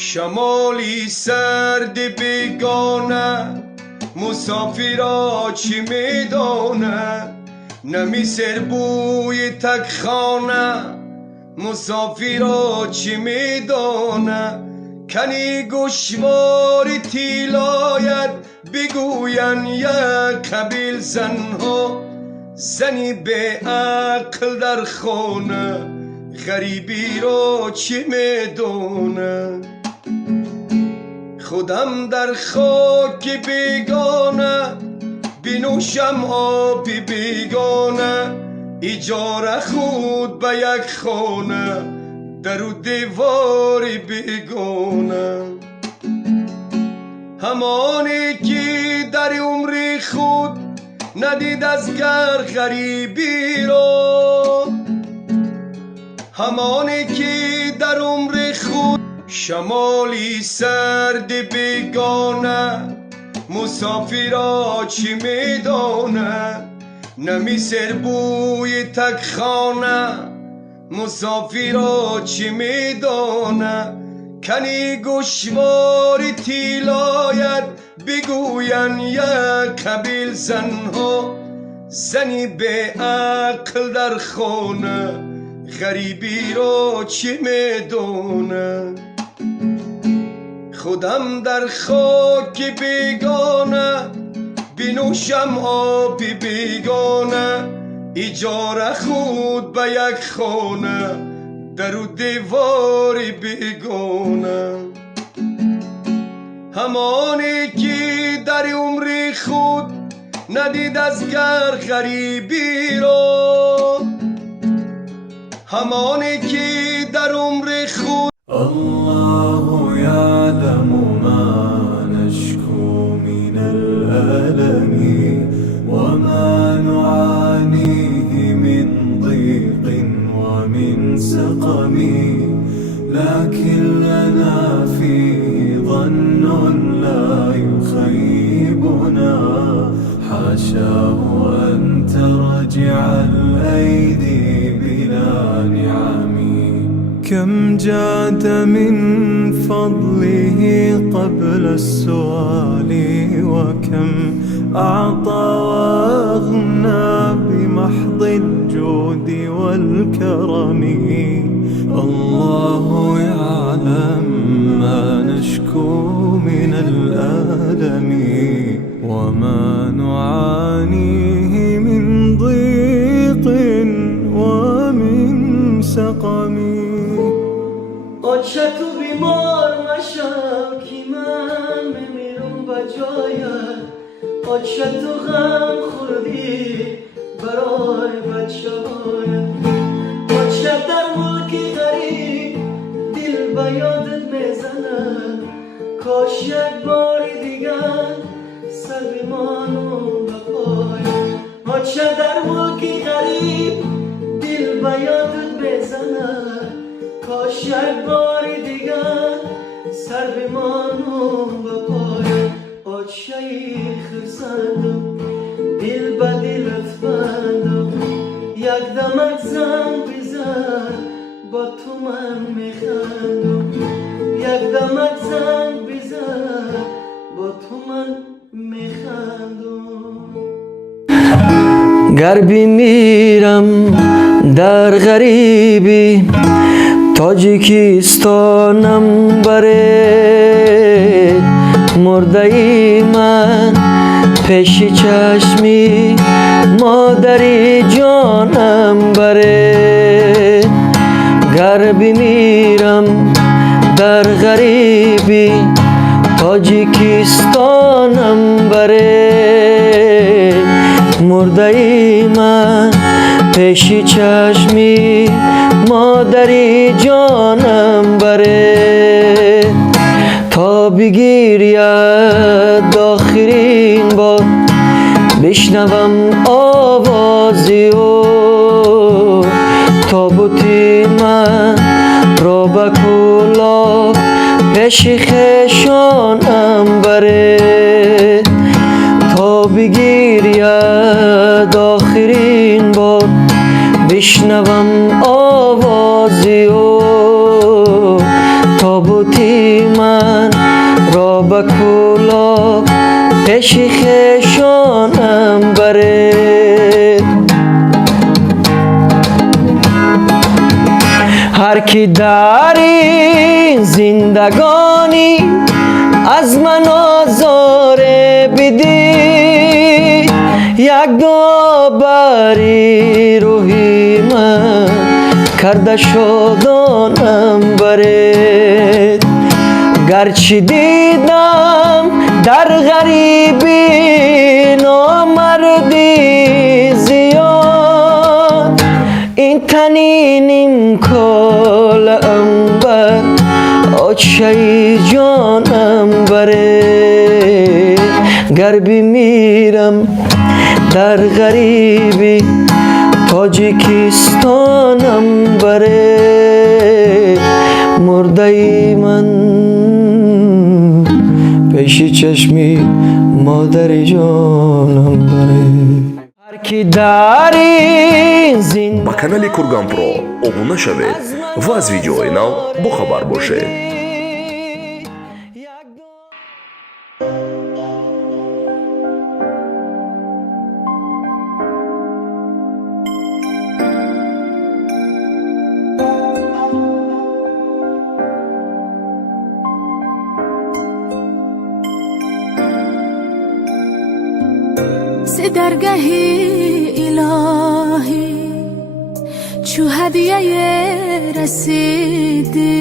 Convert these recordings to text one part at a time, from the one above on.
شمالی سرد بیگانه مسافرا چی میدانه نمی سر بوی تکخانه مسافرا چی میدانه کنی گوشواری تیلاید بگوین یک قبیل زنها زنی به عقل در خانه غریبی را چی میدونه خودم در خاک بیگانه بنوشم آب بیگانه اجاره خود به یک خانه در و دیوار بیگانه همانی که در عمر خود ندید از گر غریبی را همانی که در عمر خود شمالی سرد بیگانه مسافرا چی میدانه نمی سر بوی تکخانه مسافرا چی میدانه کنی گوشواری تیلاید بگوین یک قبیل زنها زنی به عقل در خانه غریبی را چی میدونه خودم در خاک بیگانه بنوشم آب بیگانه اجاره خود به یک خانه در و دیوار بیگانه همانی که در عمر خود ندید از گر غریبی را همانی که در عمر خود الله يعلم ما نشكو من الألم وما نعانيه من ضيق ومن سقم لكن لنا فيه ظن لا يخيبنا حاشاه أن ترجع الأيدي بلا نعم كم جاد من فضله قبل السؤال وكم أعطى وأغنى بمحض الجود والكرم الله يعلم ما نشكو من الألم وما نعانيه من ضيق ومن سقم آچه تو بیمار نشم که من بمیرم بجایت آچه تو غم خوردی برای بچه‌هایت آچه در ملک غریب دل به یادت میزند کاش یک بار دیگر سر بمانم به پایت آچه در ملک غریب دل به یادت میزند کاش یک بار دیگر سر بمانم به پایت آچه خرسندم دل به دلت بندم یک دمک زنگ بزن با تو من میخندم یک دمک زنگ بزن با تو من میخندم گر بمیرم در غریبی تاجیکستانم بره مرده ای من پیش چشمی مادری جانم بره گر بمیرم در غریبی تاجیکستانم بره مرده ای من پیش چشمی مادری جانم بره تا بگیرید آخرین بار بشنوم آوازی و تابوتی من را به کلاه پیش خیشانم بره تا بگیرید آخرین بار بشنوم آوازی و تابوتی پیش خیشانم بره. هر کی در این زندگانی از من آزاره بدی، یک دعا بری روحی من کرده شدانم بره. گرچه دیدم در غریبی نامردی زیاد، این تنینیم کال انبر آتشی جانم بره. گر بمیرم در غریبی تاجیکستانم بره. مرده من پیش چشمی مادر جانم بره. هر کی در این زندگی با کانال کورگان پرو обуна шавед ва аз видеои нав бохабар бошед. درگاهی الهی چو هدیه رسیدی،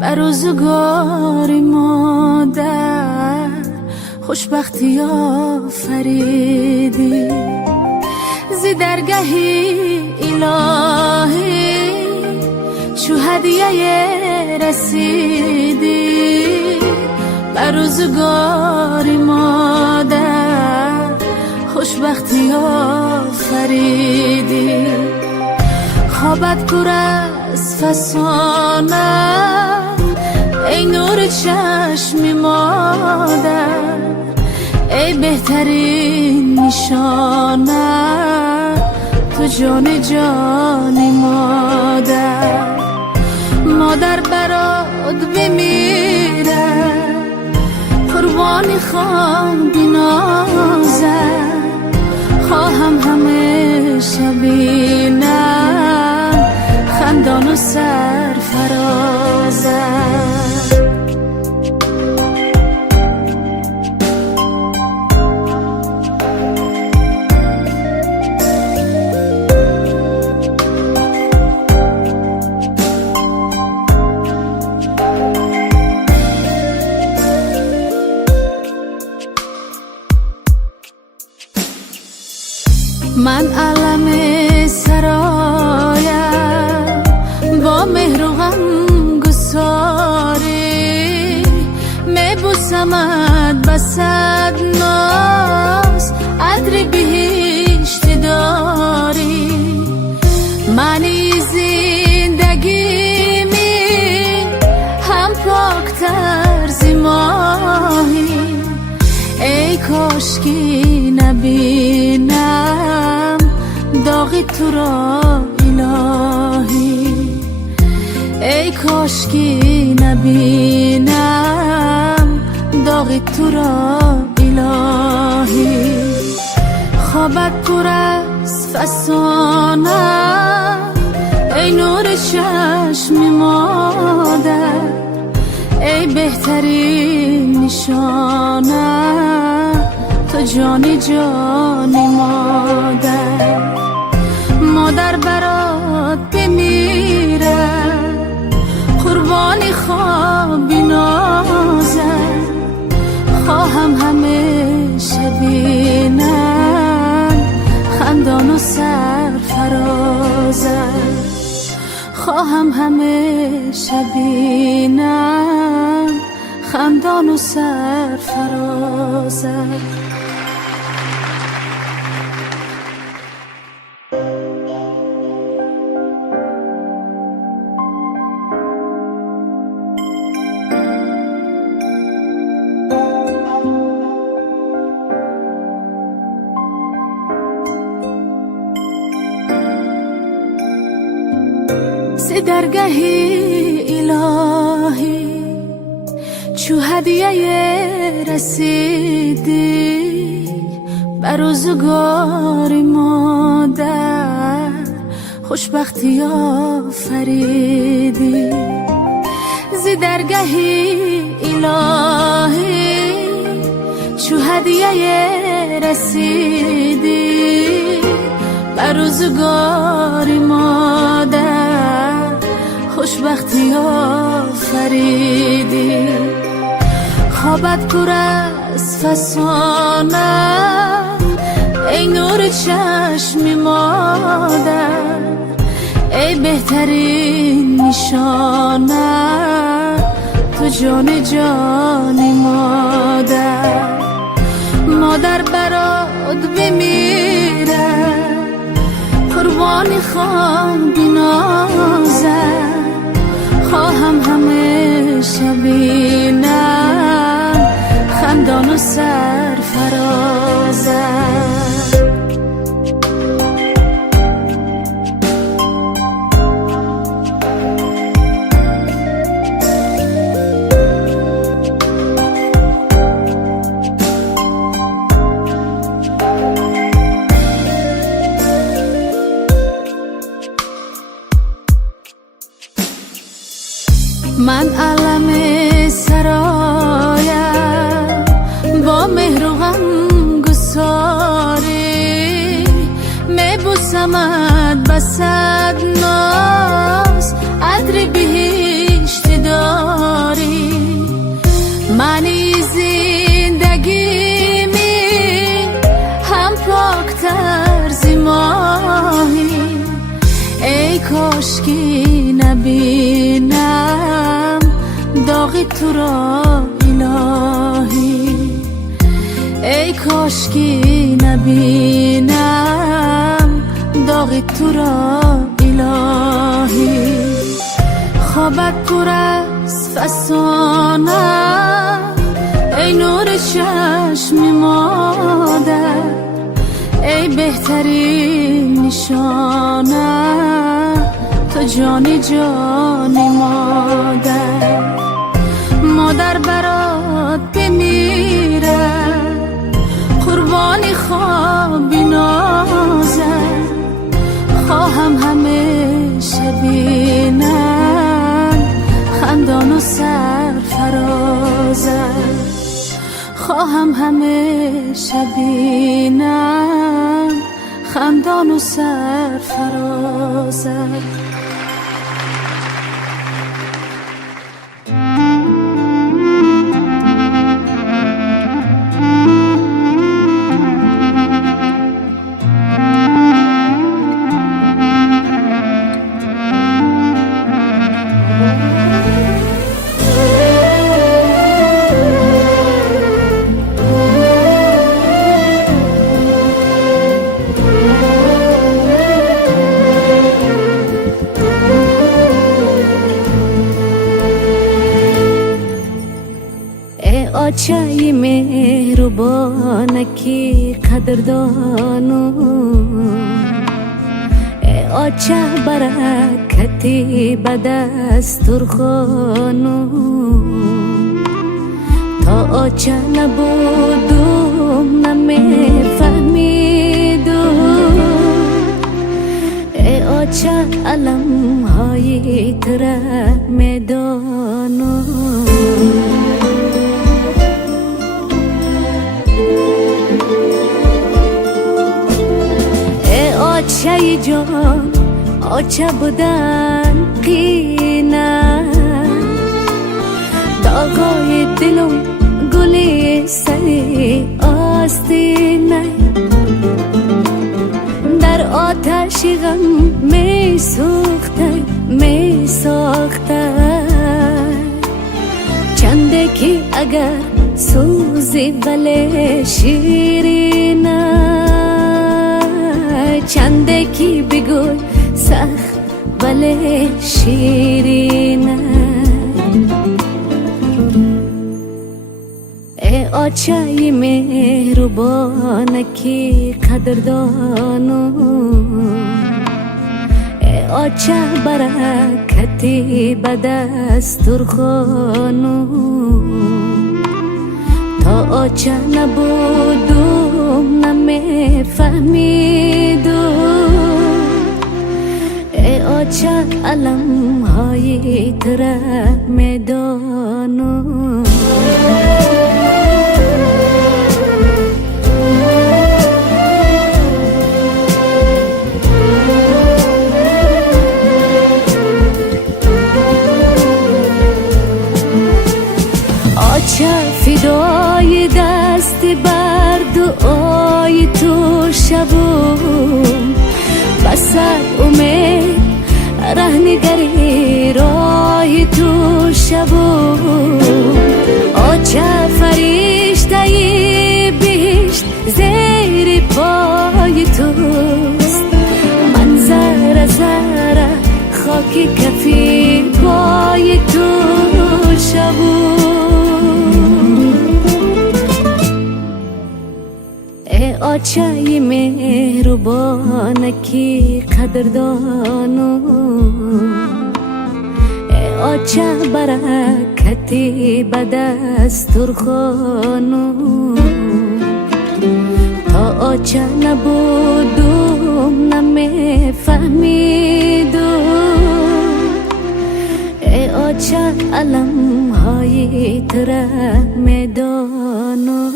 بر روزگار مادر خوشبختی آفریدی. ز درگاهی الهی چو هدیه رسیدی، بر روزگار مادر خوشبختی آفریدی. خوابت پر از فسانه ای نور چشم مادر، ای بهترین نشانه تو جان جان مادر. مادر برات بمیره قربانی خواهم بنازم، خواهم همیشه بینم خندان و سرفرازم. من علم سرایم با مهر و غم گساری، میبوسمت بسد ناز عطر بهشت داری. معنی زندگی می هم پاکتر ز ماهی، ای کاشکی نبینم داغ تو را الهی، ای کاشکی نبینم داغ تو را الهی. خوابت پر از فسانه ای نور چشم مادر، ای بهترین نشانه تو جان جان مادر. مادر برات بمیره قربانی خواب بنازم، خواهم همیشه بینم خندان و سرفرازم، خواهم همیشه بینم خندان و سرفرازم. درگاهی الهی چو هدیه رسیدی بر روزگار مادر خوشبختی آفریدی زی درگهی الهی چو هدیه رسیدی بر روزگار مادر خوشبختی آفریدی خوابت پر از فسانه ای نور چشم مادر ای بهترین نشانه تو جان جان مادر مادر برات بمیره قربانی خوام بنازم خواهم همیشه بینم خندان و سرفرازم من علم سرایم با مهر و غم گساری میبوسمت بسد ناز عطر بهشت داری معنی زندگی می هم پاکتر زی ماهی ای کاشکی نبینم داغ تو را الهی ای کاشکی نبینم داغ تو را الهی خوابت پر از فسانه ای نور چشم مادر ای بهترین نشانه تو جان جان مادر مادر برات بمیره قربانی خواب بنازم خواهم همیشه بینم خندان و سرفرازم خواهم همیشه بینم خندان و سرفرازم آچه مهربانکی قدردانو آچه برکتی به دسترخوانو تا آچه نبودم نمیفهمیدم آچه علم های تره میدانو آچه جان آچه بودن قینه داغای دلم گلی سری آستینه در آتش غم می سوخته چنده که اگر سوزی ولی شیرینه چنده کی بگوی سخت ولی شیرینه ای آچه مهربانکی قدردانو ای آچه برکتی به دسترخوانو تا آچه نبودم نمیفهمیدم ای آچه علم های تره میدانم آچه فدای دستی بر دعای تو شبم بسد امید رهنگری رای تو شبم آچه فرشته بهشت زیر پای توست من ذره ذره خاکی کفی پای تو شبم ای آچه مهربانکی قدردانو ای آچه برکتی به دسترخوانو تا آچه نبودم نمیفهمیدم ای آچه علم های تره میدانم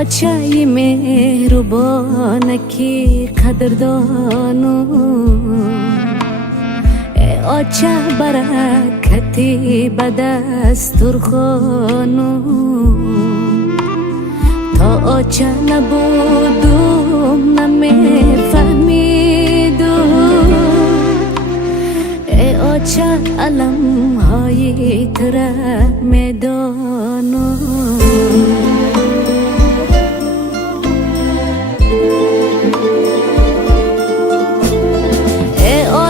آچه مهربانکی قدردانو ای آچه برکتی به دسترخوانو تا آچه نبودم نمیفهمیدم ای آچه علم های تره میدانم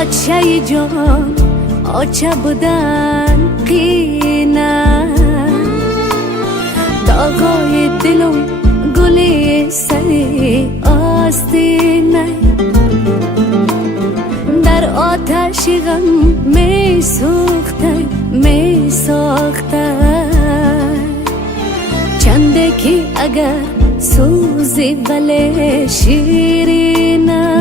آچه جان آچه بودن قینه داغای دلم گلی سری آستینه در آتش غم می سوخته می ساخته چنده که اگر سوزی ولی شیرینه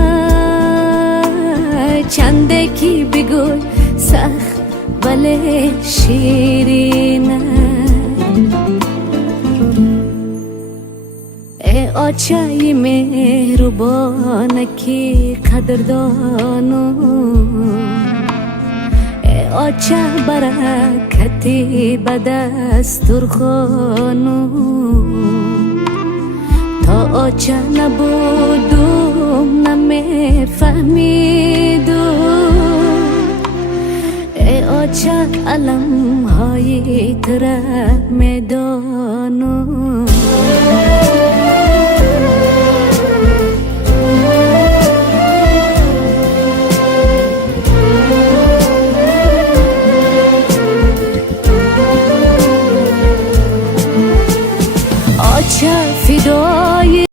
چنده کی بگوی سخت ولی شیرینه ای آچه مهربانکی قدردانو ای آچه برکتی به دسترخوانو تا آچه نبودم نمیفهمیدم ای آچه علم های تره میدانم آچه فدای